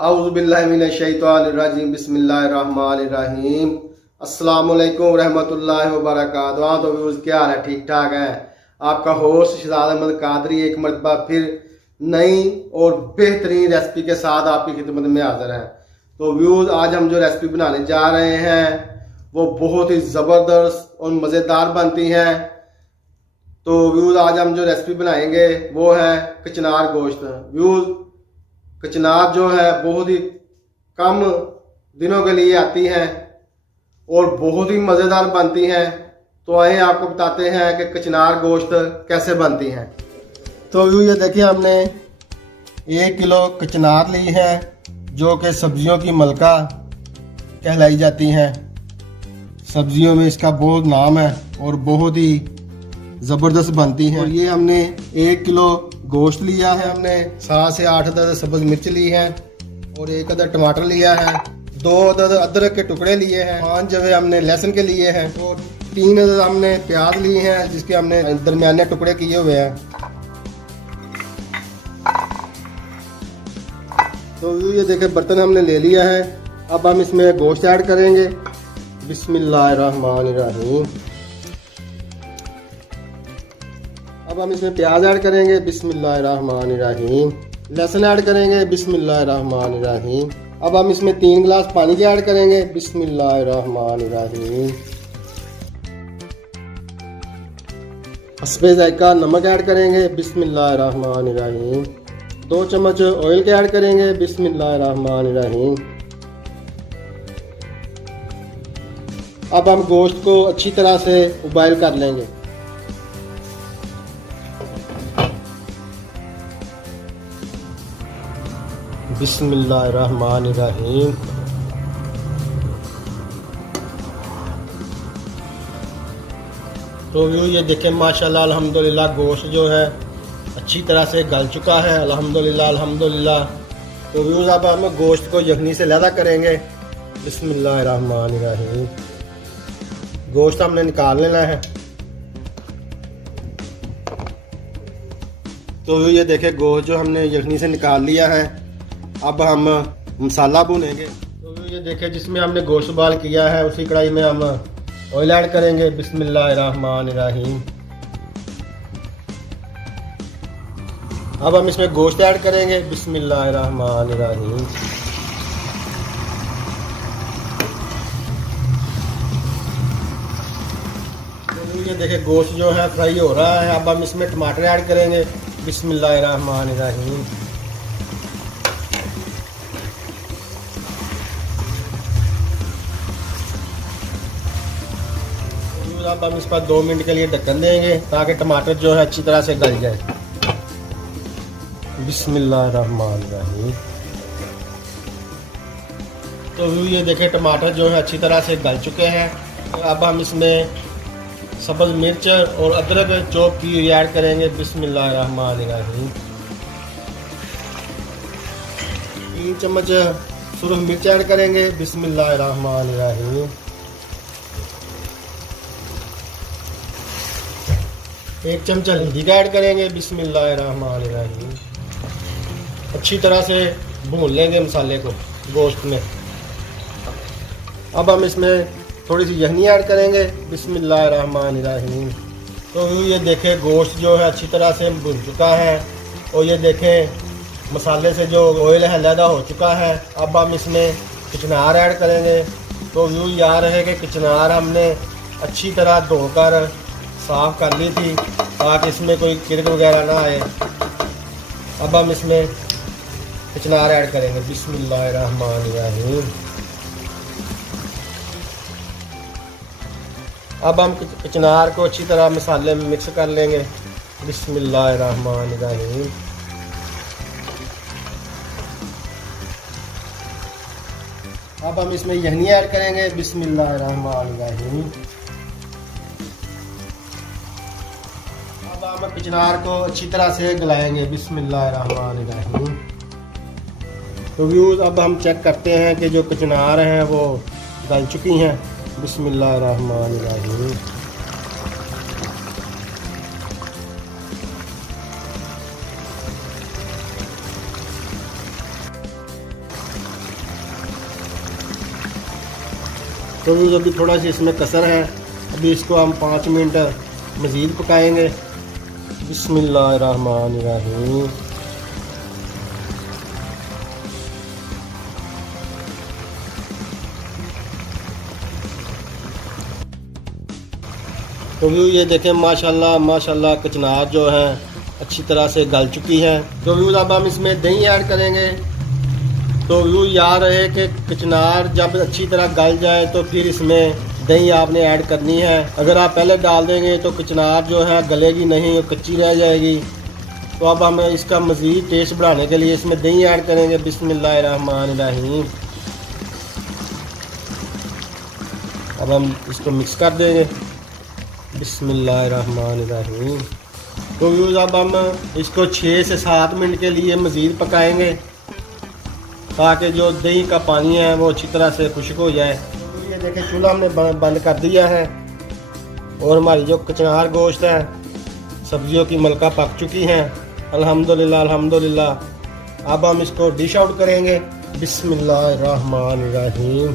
औज़ुबिल्लाहिमिनश्शैतानिर्रजीम बिस्मिल्लाहिर्रहमानिर्रहीम। अस्सलामुअलैकुम रहमतुल्लाहि व बरकातहू। हाँ तो व्यूज़, क्या हाल है? ठीक ठाक है। आपका होस्ट शहजाद अहमद कादरी एक मरतबा फिर नई और बेहतरीन रेसिपी के साथ आपकी खिदमत में हाजिर है। तो व्यूज़, आज हम जो रेसिपी बनाने जा रहे हैं वो बहुत ही ज़बरदस्त और मज़ेदार बनती हैं। तो व्यूज़, आज हम जो रेसिपी बनाएंगे वो है कचनार गोश्त। व्यूज़, कचनार जो है बहुत ही कम दिनों के लिए आती हैं और बहुत ही मज़ेदार बनती हैं। तो आइए आपको बताते हैं कि कचनार गोश्त कैसे बनती हैं। तो यूँ ये देखिए, हमने 1 किलो कचनार ली है जो कि सब्जियों की मलका कहलाई जाती हैं। सब्जियों में इसका बहुत नाम है और बहुत ही ज़बरदस्त बनती है। और ये हमने 1 किलो गोश्त लिया है, हमने 7 से 8 अदद सब्ज़ मिर्च ली है और 1 अदद टमाटर लिया है, 2 अदद अदरक के टुकड़े लिए हैं, 5 जवे हमने लहसुन के लिए हैं और 3 अदद हमने प्याज लिए हैं जिसके हमने दरमियाने टुकड़े किए हुए हैं। तो ये देखे, बर्तन हमने ले लिया है। अब हम इसमें गोश्त ऐड करेंगे। बिस्मिल्लाहिर्रहमानिर्रहीम। अब हम इसमें प्याज ऐड करेंगे। बिस्मिल्लाहिर्रहमानिर्रहीम। लहसुन ऐड करेंगे। बिस्मिल्लाहिर्रहमानिर्रहीम। अब हम इसमें 3 गिलास पानी के ऐड करेंगे। बिस्मिल्लाहिर्रहमानिर्रहीम। हस्बे ज़ायका नमक ऐड करेंगे। बिस्मिल्लाहिर्रहमानिर्रहीम। 2 चम्मच ऑयल के ऐड करेंगे। बिस्मिल्लाहिर्रहमानिर्रहीम। अब हम गोश्त को अच्छी तरह से उबाइल कर लेंगे। बिस्मिल्लाहिर्रहमानिर्रहीम। तो ये देखें, माशाल्लाह अल्हम्दुलिल्लाह गोश्त जो है अच्छी तरह से गल चुका है। अल्हम्दुलिल्लाह अल्हम्दुलिल्लाह। तो व्यूज़, अब हम गोश्त को यखनी से लहदा करेंगे। बिस्मिल्लाहिर्रहमानिर्रहीम। गोश्त हमने निकाल लेना है। तो ये देखें, गोश्त जो हमने यखनी से निकाल लिया है। अब हम मसाला भूनेंगे। तो ये देखें, जिसमें हमने गोश्त उबाल किया है उसी कढ़ाई में हम ऑयल ऐड करेंगे। बिस्मिल्लाहिर्रहमानिर्रहीम। अब हम इसमें गोश्त ऐड करेंगे। बिस्मिल्लाहिर्रहमानिर्रहीम। तो ये देखें, गोश्त जो है फ्राई हो रहा है। अब हम इसमें टमाटर ऐड करेंगे। बिस्मिल्लाहिर्रहमानिर्रहीम। अब हम इस पर 2 मिनट के लिए ढक्कन देंगे ताकि टमाटर जो है अच्छी तरह से गल जाए। बिस्मिल्लाहिर्रहमानिर्रहीम। तो ये देखें, टमाटर जो है अच्छी तरह से गल चुके हैं। अब हम इसमें सब्ज़ मिर्च और अदरक चॉप की ऐड करेंगे। बिस्मिल्लाहिर्रहमानिर्रहीम। 3 चम्मच सुरख मिर्च ऐड करेंगे। बिस्मिल्लाहिर्रहमानिर्रहीम। 1 चमचा हल्दी का ऐड करेंगे। बिस्मिल्लाहिर्रहमानिर्रहीम। अच्छी तरह से भून लेंगे मसाले को गोश्त में। अब हम इसमें थोड़ी सी यखनी ऐड करेंगे। बिस्मिल्लाहिर्रहमानिर्रहीम। तो ये देखें, गोश्त जो है अच्छी तरह से भुन चुका है और ये देखें मसाले से जो ऑयल है अलहदा हो चुका है। अब हम इसमें कचनार ऐड करेंगे। तो यूँ याद रहे कि कचनार हमने अच्छी तरह धोकर साफ़ कर ली थी ताकि इसमें कोई किरक वगैरह ना आए। अब हम इसमें कचनार ऐड करेंगे। बिस्मिल्लाहिर्रहमानिर्रहीम। अब हम कचनार को अच्छी तरह मसाले में मिक्स कर लेंगे। बिस्मिल्लाहिर्रहमानिर्रहीम। अब हम इसमें यखनी ऐड करेंगे। बिस्मिल्लाहिर्रहमानिर्रहीम। अब हम कचनार को अच्छी तरह से गलाएंगे। बिस्मिल्लाहिर्रहमानिर्रहीम। तो व्यूज़, अब हम चेक करते हैं कि जो कचनार हैं वो गल चुकी हैं। बिस्मिल्लाहिर्रहमानिर्रहीम। तो अभी थोड़ा सा इसमें कसर है, अभी इसको हम 5 मिनट मज़ीद पकाएंगे। बिस्मिल्लाहिर्रहमानिर्रहीम। तो व्यू ये देखें माशाल्लाह माशाल्लाह कचनार जो है अच्छी तरह से गल चुकी है। तो व्यू अब हम इसमें दही ऐड करेंगे। तो व्यू याद रहे कि कचनार जब अच्छी तरह गल जाए तो फिर इसमें दही आपने ऐड करनी है। अगर आप पहले डाल देंगे तो कचनार जो है गलेगी नहीं, कच्ची रह जाएगी। तो अब हम इसका मज़ीद टेस्ट बढ़ाने के लिए इसमें दही ऐड करेंगे। बिस्मिल्लाहिर्रहमानिर्रहीम। अब हम इसको मिक्स कर देंगे। बिस्मिल्लाहिर्रहमानिर्रहीम। तो व्यूज़ अब हम इसको 6 से 7 मिनट के लिए मज़ीद पकाएंगे ताकि जो दही का पानी है वो अच्छी तरह से खुश्क हो जाए। ये देखें चूल्हा हमने बंद कर दिया है और हमारी जो कचनार गोश्त है सब्जियों की मलका पक चुकी हैं अल्हम्दुलिल्लाह अल्हम्दुलिल्लाह। अब हम इसको डिश आउट करेंगे। बिस्मिल्लाहिर्रहमानिर्रहीम।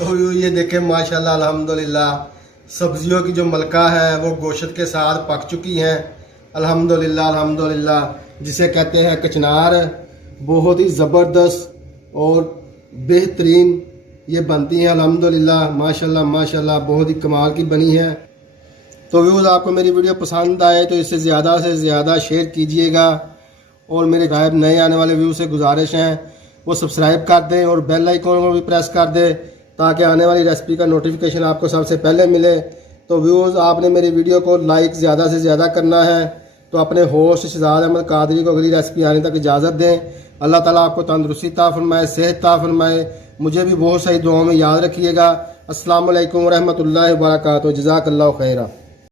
तो ये देखें माशाल्लाह अल्हम्दुलिल्लाह सब्जियों की जो मलका है वो गोश्त के साथ पक चुकी हैं अल्हम्दुलिल्लाह अल्हम्दुलिल्लाह, जिसे कहते हैं कचनार। बहुत ही ज़बरदस्त और बेहतरीन ये बनती हैं अल्हम्दुलिल्लाह माशाल्लाह माशाल्लाह, बहुत ही कमाल की बनी है। तो व्यूज़ आपको मेरी वीडियो पसंद आए तो इसे ज़्यादा से ज़्यादा शेयर कीजिएगा और मेरे गायब नए आने वाले व्यू से गुजारिश हैं वो सब्सक्राइब कर दें और बेल आइकॉन को भी प्रेस कर दें ताकि आने वाली रेसिपी का नोटिफिकेशन आपको सबसे पहले मिले। तो व्यूज़ आपने मेरी वीडियो को लाइक ज़्यादा से ज़्यादा करना है। तो अपने होस्ट शहजाद अहमद कादरी को अगली रेसिपी आने तक इजाज़त दें। अल्लाह ताला आपको तंदुरुस्ती ता फरमाए, सेहत ता फरमाए। मुझे भी बहुत सारी दुआओं में याद रखिएगा। अस्सलामु अलैकुम रहमतुल्लाहि व बरकातहू। जज़ाकल्लाहु खैरा।